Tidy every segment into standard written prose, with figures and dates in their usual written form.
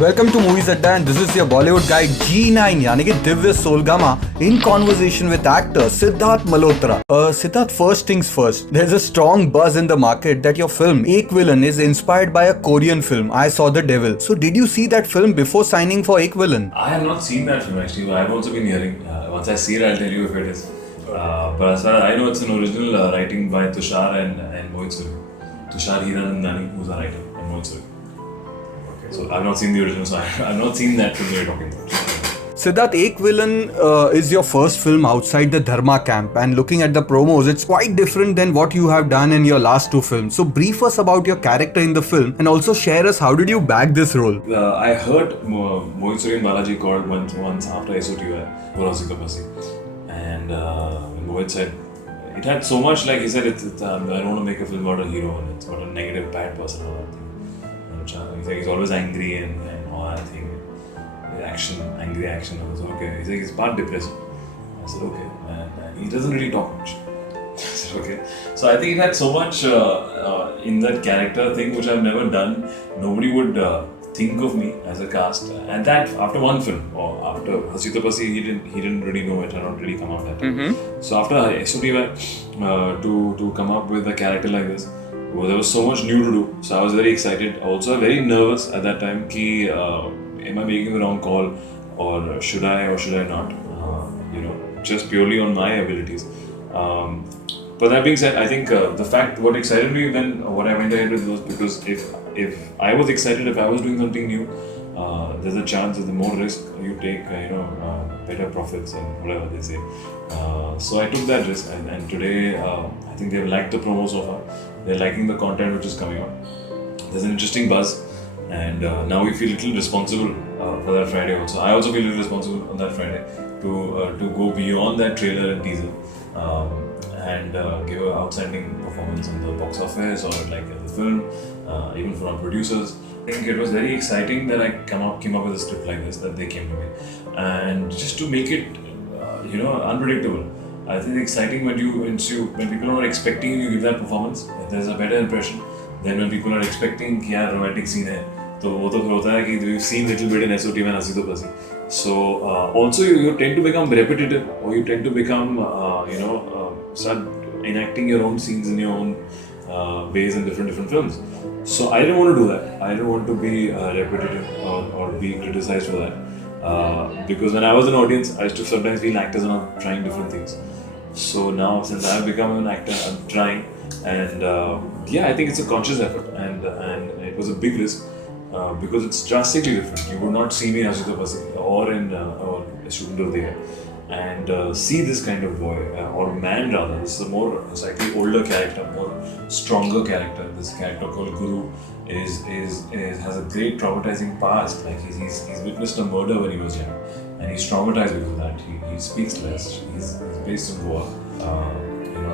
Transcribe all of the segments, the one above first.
Welcome to Moviez Adda, and this is your Bollywood guide G9 यानी कि Divya Solgama in conversation with actor Sidharth Malhotra. Sidharth, first things first, there's a strong buzz in the market that your film Ek Villain is inspired by a Korean film, I Saw the Devil. So did you see that film before signing for Ek Villain? I have not seen that film actually, but I've also been hearing. Once I see it, I'll tell you if it is. But as far as I know, it's an original writing by Tushar and Moviez. Tushar Hiranandani, who's a writer, and Moviez. So I've not seen the original, so I've not seen that film you're talking about. Sidharth, Ek Villain is your first film outside the Dharma camp, and looking at the promos, it's quite different than what you have done in your last two films. So brief us about your character in the film and also share us how did you bag this role? I heard Moviez and Balaji called once after SOTY for Sidharth, and Moviez said it had so much, like he said, I don't want to make a film about a hero and it's about a negative bad person or something. He's like, he's always angry and all that thing. Angry action. I was okay. He's like, he's part depressed. I said, okay. And he doesn't really talk much. I said, okay. So I think it had so much in that character thing which I've never done. Nobody would think of me as a cast. And that after one film, or after Hasita Pasi, he didn't really know it. I don't really come out that time. Mm-hmm. So after SOTY, to come up with a character like this, well, there was so much new to do, so I was very excited. Also very nervous at that time. Am I making the wrong call, or should I not? Just purely on my abilities. But that being said, I think what excited me what I went ahead with was because if I was excited, if I was doing something new, there's a chance that the more risk you take, better profits and whatever they say. So I took that risk, and today I think they've liked the promo so far. They're liking the content which is coming out. There's an interesting buzz, and now we feel a little responsible for that Friday also. I also feel a little responsible on that Friday to go beyond that trailer and teaser and give an outstanding performance on the box office or like the film, even for our producers. I think it was very exciting that I came up with a script like this, that they came to me, and just to make it unpredictable. I think it's exciting when people are not expecting you give that performance. There's a better impression than when people are expecting कि यार romantic scene है. तो वो तो फिर होता है कि we've seen little bit in SOTY when Hasito Pasi. So also you tend to become repetitive, or you tend to become start enacting your own scenes in your own ways in different films. So I didn't want to do that. I didn't want to be repetitive or be criticized for that. Because when I was an audience, I used to sometimes feel actors are not trying different things. So now, since I have become an actor, I'm trying, and I think it's a conscious effort, and it was a big risk because it's drastically different. You would not see me as Hasita Pasi or in a Student of the Year and see this kind of boy or man rather. This is a more slightly older character, more stronger character. This character called Guru has a great traumatizing past. Like he's witnessed a murder when he was young, and he's traumatized because of that. He speaks less. He's based in Goa.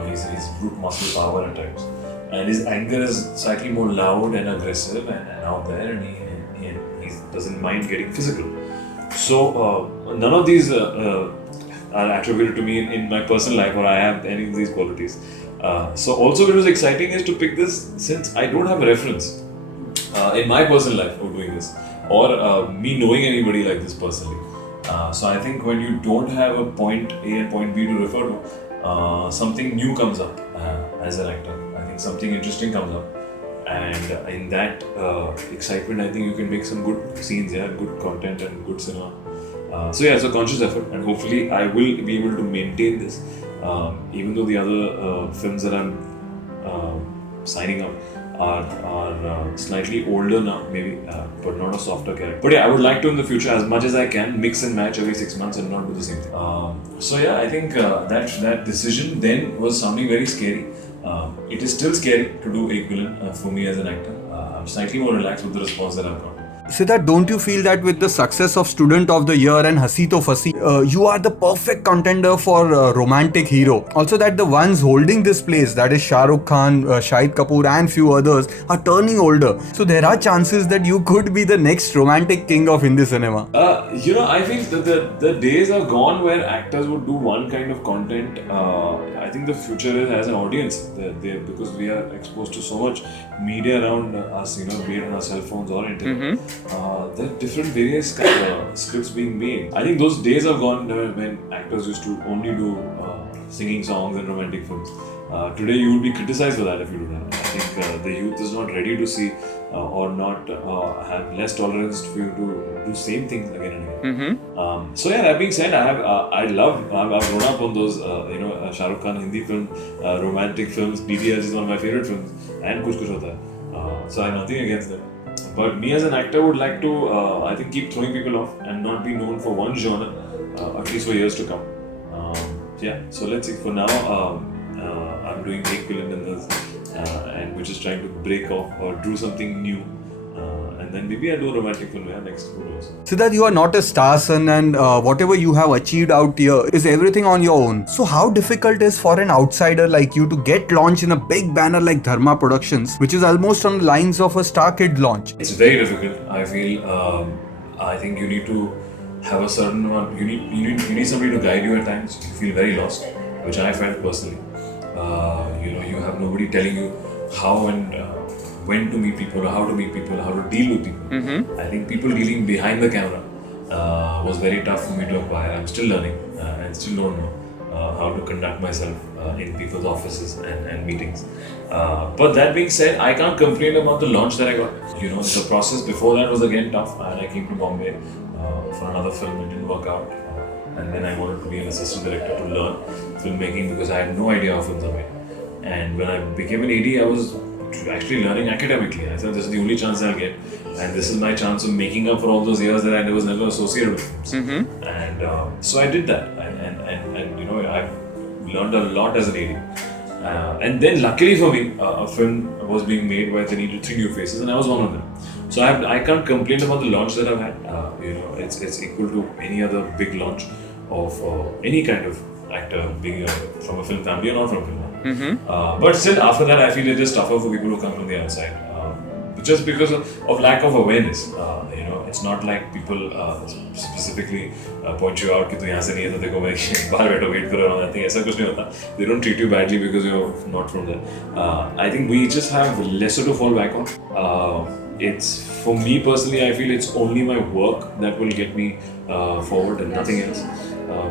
He's brute muscle power at times, and his anger is slightly more loud and aggressive and out there, and he doesn't mind getting physical. So none of these are attributed to me in my personal life, or I have any of these qualities. So also what was exciting is to pick this since I don't have a reference in my personal life of doing this, or me knowing anybody like this personally. So I think when you don't have a point A and point B to refer to, something new comes up as an actor. I think something interesting comes up, and in that excitement, I think you can make some good scenes, good content and good cinema. So it's a conscious effort, and hopefully I will be able to maintain this, even though the other films that I'm signing up are slightly older now, maybe, but not a softer character. But I would like to in the future, as much as I can, mix and match every 6 months and not do the same thing. I think that decision then was something very scary. It is still scary to do Ek Villain for me as an actor. I'm slightly more relaxed with the response that I've got. Sidharth, don't you feel that with the success of Student of the Year and Hasito Pasi, you are the perfect contender for romantic hero? Also that the ones holding this place, that is Shah Rukh Khan, Shahid Kapoor and few others, are turning older. So there are chances that you could be the next romantic king of Hindi cinema. I think that the days are gone where actors would do one kind of content. I think the future is as an audience, because we are exposed to so much media around us, be it on our cell phones or internet. Mm-hmm. there are different various kind of scripts being made. I think those days are gone when actors used to only do singing songs and romantic films. Today you would be criticized for that if you do that. I think the youth is not ready to see or not have less tolerance for you to do same things again and again. So yeah, that being said, I've grown up on those Shah Rukh Khan Hindi film, romantic films. DDLJ is one of my favorite films, and Kuch Kuch Hota Hai. So I have nothing against them. But me as an actor would like to, I think, keep throwing people off and not be known for one genre, at least for years to come. Yeah, so let's see. For now, I'm doing Ek Film in this, and which is trying to break off or do something new. And then maybe I'll do a romantic film next. Who knows? Siddharth, you are not a star son, and whatever you have achieved out here is everything on your own. So how difficult is for an outsider like you to get launched in a big banner like Dharma Productions, which is almost on the lines of a Star Kid launch? It's very difficult. I feel. I think you need to have a certain amount. You need somebody to guide you at times. You feel very lost, which I felt personally. You have nobody telling you how and when to meet people, or how to meet people, how to deal with people. I think people dealing behind the camera was very tough for me to acquire. I'm still learning and still don't know how to conduct myself in people's offices and meetings. But that being said, I can't complain about the launch that I got. The process before that was again tough, and I came to Bombay for another film. It didn't work out. And then I wanted to be an assistant director to learn filmmaking because I had no idea how films are made. And when I became an AD, I was actually learning academically. I thought this is the only chance I'll get, and this is my chance of making up for all those years that I was never associated with films. And so I did that, and I've learned a lot as an AD. And then luckily for me, a film was being made where they needed 3 new faces, and I was one of them. So I can't complain about the launch that I've had. It's equal to any other big launch of any kind of actor, being from a film family or not from a film family. But still, after that, I feel it is tougher for people who come from the outside, just because of lack of awareness. It's not like people specifically point you out कि तू यहाँ से नहीं है तो देखो मैं बाहर बैठो wait करो और nothing ऐसा कुछ नहीं होता. They don't treat you badly because you're not from there. I think we just have lesser to fall back on. It's for me personally, I feel it's only my work that will get me forward and nothing else.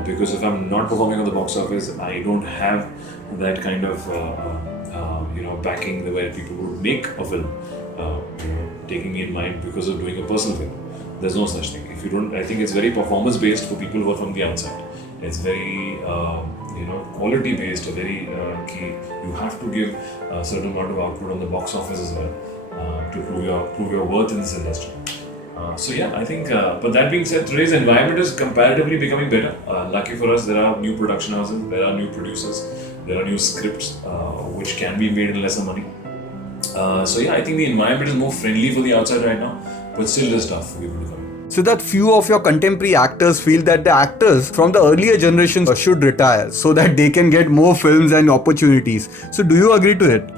Because if I'm not performing on the box office, I don't have that kind of backing the way people would make a film, taking me in mind because of doing a personal film. There's no such thing. If you don't, I think it's very performance based for people who are from the outside. It's very quality based, very key. You have to give a certain amount of output on the box office as well to prove your worth in this industry. So yeah, I think, but that being said, today's environment is comparatively becoming better. Lucky for us, there are new production houses, there are new producers, there are new scripts which can be made in lesser money. So yeah, I think the environment is more friendly for the outside right now, but still it is tough for people to come in. So that few of your contemporary actors feel that the actors from the earlier generations should retire so that they can get more films and opportunities. So do you agree to it?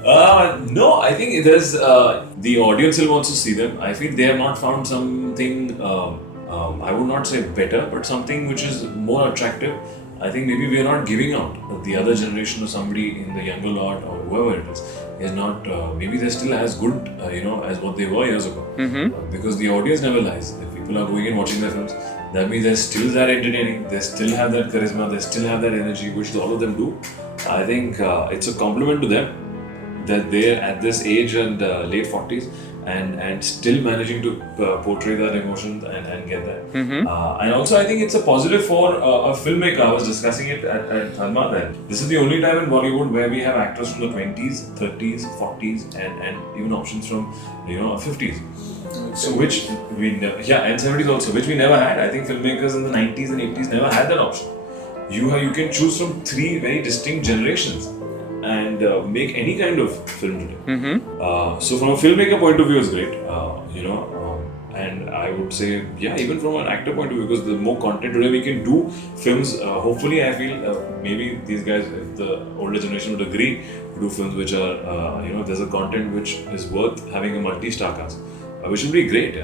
No, I think there's the audience will also see them. I feel they have not found something, I would not say better, but something which is more attractive. I think maybe we are not giving out. The other generation or somebody in the younger lot or whoever it is not, maybe they're still as good, as what they were years ago. Because the audience never lies. If people are going and watching their films, that means they're still that entertaining, they still have that charisma, they still have that energy, which all of them do. I think it's a compliment to them that they're at this age and late 40s and still managing to portray that emotion and get that. And also I think it's a positive for a filmmaker. I was discussing it at Dharma that this is the only time in Bollywood where we have actors from the 20s, 30s, 40s and even options from 50s. So which we and 70s also, which we never had. I think filmmakers in the 90s and 80s never had that option. You can choose from 3 very distinct generations and make any kind of film today. So from a filmmaker point of view, it's great. And I would say, even from an actor point of view, because the more content today we can do films. Hopefully, I feel maybe these guys, if the older generation would agree, to do films which are, there's a content which is worth having a multi-star cast, which will be great.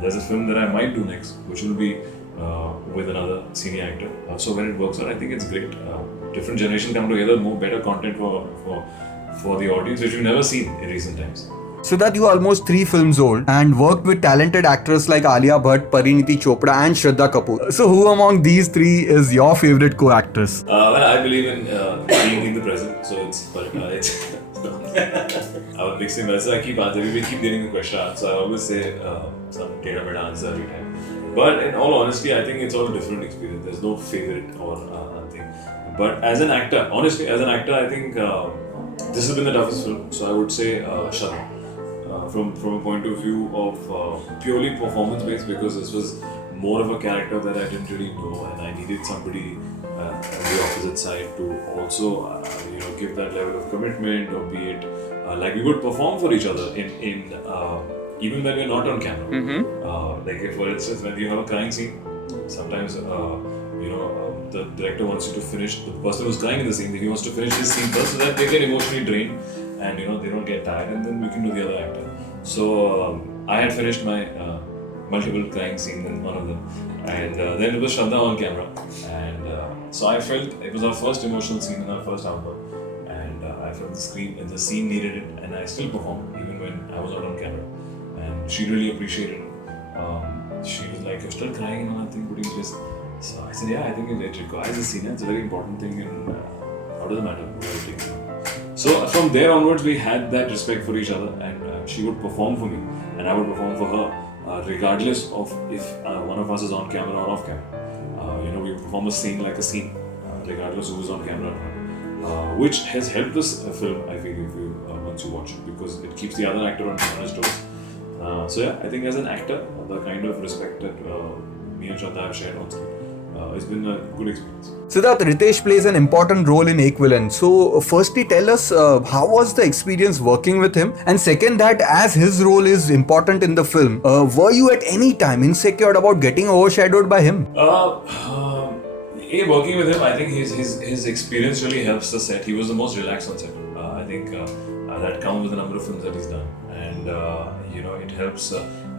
There's a film that I might do next, which will be with another senior actor. So when it works out, I think it's great. Different generations come together, more better content for the audience, which we've never seen in recent times. Siddharth, you are almost 3 films old and worked with talented actors like Alia Bhatt, Pariniti Chopra and Shraddha Kapoor. So who among these 3 is your favorite co-actress? Well, I believe in being in the present, so it's I was mixing this. I keep answering. We keep getting the question, so I always say some data answer every time. But in all honesty, I think it's all a different experience. There's no favorite or thing. But as an actor, honestly, as an actor, I think this has been the toughest film. So I would say Shraddha. From a point of view of purely performance based, because this was more of a character that I didn't really know, and I needed somebody on the opposite side to also give that level of commitment, or be it like we would perform for each other in even when we're not on camera. Like if, for instance, when you have a crying scene, sometimes the director wants you to finish, the person who's crying in the scene, he wants to finish this scene first so that they get emotionally drained and they don't get tired, and then we can do the other actor. So I had finished my multiple crying scenes in one of them, and then it was Shraddha on camera, and so I felt it was our first emotional scene in our first outdoor, and I felt the scene needed it, and I still performed even when I was not on camera, and she really appreciated it. She was like, "You're still crying and nothing, could you just..." So I said, "Yeah, I think it requires a scene. It's a very important thing, and how does it matter?" So from there onwards, we had that respect for each other, and she would perform for me, and I would perform for her, regardless of if one of us is on camera or off camera. We perform a scene like a scene, regardless of who's on camera or not, which has helped this film, I feel, if you once you watch it, because it keeps the other actor on his toes. So yeah, I think as an actor, the kind of respect that me and Shraddha have shared on screen, it's been a good experience. Sidharth, Ritesh plays an important role in Equivalent. So firstly, tell us how was the experience working with him? And second, that as his role is important in the film, were you at any time insecure about getting overshadowed by him? Working with him, I think his experience really helps the set. He was the most relaxed on set. I think that comes with a number of films that he's done, and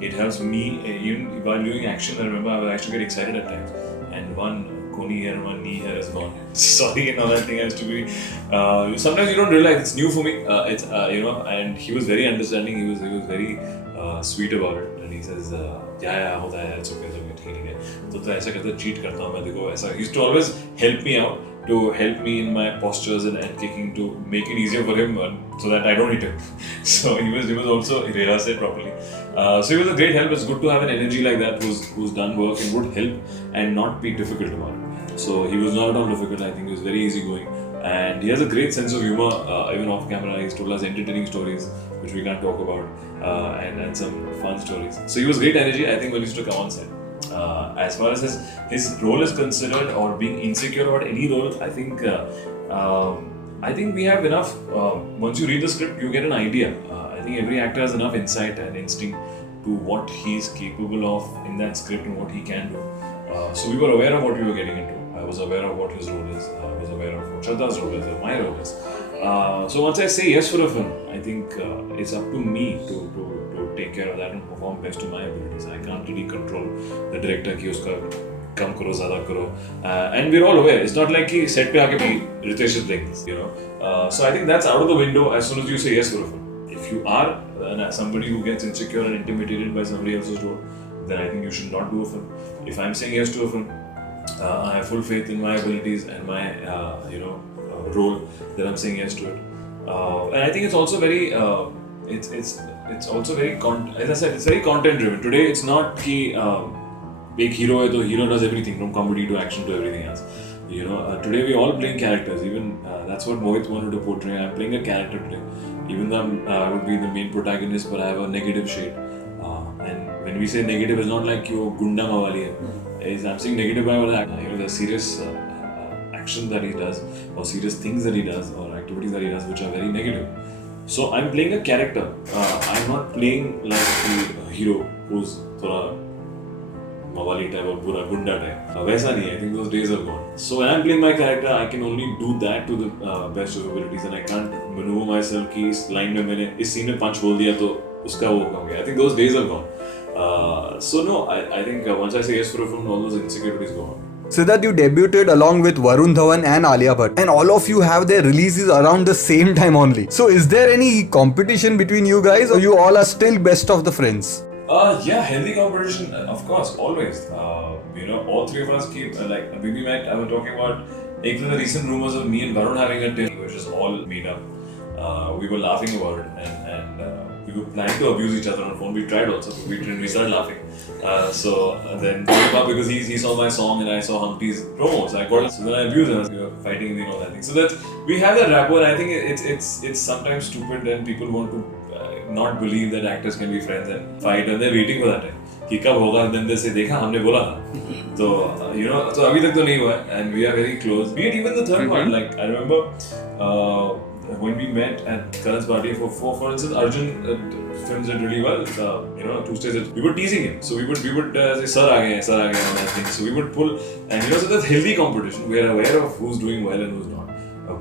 it helps me even while doing action. I remember I would actually get excited at times, and one Koni here and one knee here is gone. Sorry, and all that thing has to be. Sometimes you don't realize it's new for me. And he was very understanding. He was very sweet about it, and he says, "Yeah, होता है, it's okay, ठीक है." तो ऐसा करता cheat करता हूँ मैं, देखो ऐसा. He used to always help me out, to help me in my postures and kicking, to make it easier for him so that I don't hit him. So he was also rehearsed it properly. So he was a great help. It's good to have an energy like that who's done work and would help and not be difficult about it. So he was not at all difficult. I think he was very easygoing, and he has a great sense of humor even off camera. He's told us entertaining stories which we can't talk about, and some fun stories. So he was great energy. I think when he used to come on set. As far as his role is considered, or being insecure about any role, I think we have enough. Once you read the script, you get an idea. I think every actor has enough insight and instinct to what he's capable of in that script and what he can do. So we were aware of what we were getting into. I was aware of what his role is. I was aware of what Shraddha's role is, or my role is. So once I say yes for a film, I think it's up to me to take care of that and perform best to my abilities. I can't really control the director ki uska kam karo, zyada karo. And we're all aware. It's not like ki set pe aake bhi Ritesh is playing this, So I think that's out of the window as soon as you say yes for a film. If you are somebody who gets insecure and intimidated by somebody else's role, then I think you should not do a film. If I'm saying yes to a film, I have full faith in my abilities and my role, that I'm saying yes to it. And I think it's also very it's also very as I said, it's very content driven. Today it's not ki big hero hai to hero does everything from comedy to action to everything else. Today we all playing characters. Even that's what Moviez wanted to portray. I'm playing a character today. Even though I would be the main protagonist, but I have a negative shade. And when we say negative, it's not like you gunda mawali hai. I'm saying negative by the serious action that he does, or serious things that he does, or activities that he does which are very negative. So I'm playing a character. I'm not playing like the hero who's thoda mawali type or pura gunda type. Waisa nahi, I think those days are gone. So when I'm playing my character, I can only do that to the best of abilities, and I can't maneuver myself कि इस line में मैंने इस scene में punch बोल दिया तो उसका वो हो गया. I think those days are gone. So no, I think once I say yes for a film, all those insecurities go on. Siddharth, you debuted along with Varun Dhawan and Alia Bhatt, and all of you have their releases around the same time only. So, is there any competition between you guys, or you all are still best of the friends? Yeah, healthy competition, of course, always. All three of us keep, like, we met, I was talking about, the recent rumors of me and Varun having a team, which is all made up. We were laughing about it, and we were planning to abuse each other on the phone. We tried also, but we didn't. We started laughing. Then because he saw my song and I saw Humpty's promo, so I got it. So then I abused him. We were fighting and all that thing. So that we have that rapport. I think it's sometimes stupid and people want to not believe that actors can be friends and fight, and they're waiting for that time. कि कब होगा, then they say देखा हमने बोला था. So so अभी तक तो नहीं हुआ है, and we are very close. Be it even the third part, like I remember when we met at Karan's party for instance, Arjun films did really well. 2 stages we were teasing him, so we would say sir aa gaye and that thing. So we would pull, and so that's healthy competition. We are aware of who's doing well and who's not.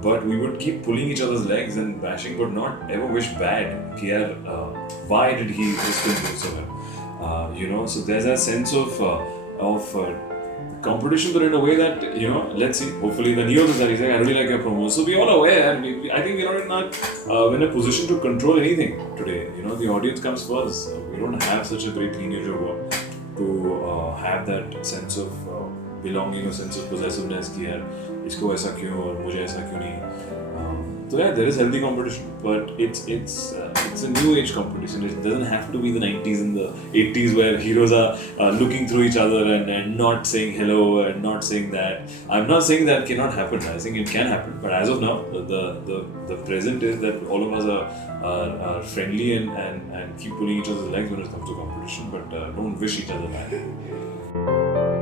But we would keep pulling each other's legs and bashing, but not ever wish bad. Why did this film do so well? So there's a sense of competition, but in a way that, let's see. Hopefully, the Neo is saying, I really like your promos. So we're all aware. I think we're not in a position to control anything today. The audience comes first. We don't have such a great teenager to have that sense of belonging, a sense of possessiveness. कि यार इसको ऐसा क्यों और मुझे ऐसा क्यों नहीं. So yeah, there is healthy competition, but it's a new age competition. It doesn't have to be the 90s and the 80s where heroes are looking through each other and not saying hello and not saying that. I'm not saying that cannot happen. I think it can happen, but as of now, the present is that all of us are friendly and keep pulling each other's legs when it comes to competition, but don't wish each other bad.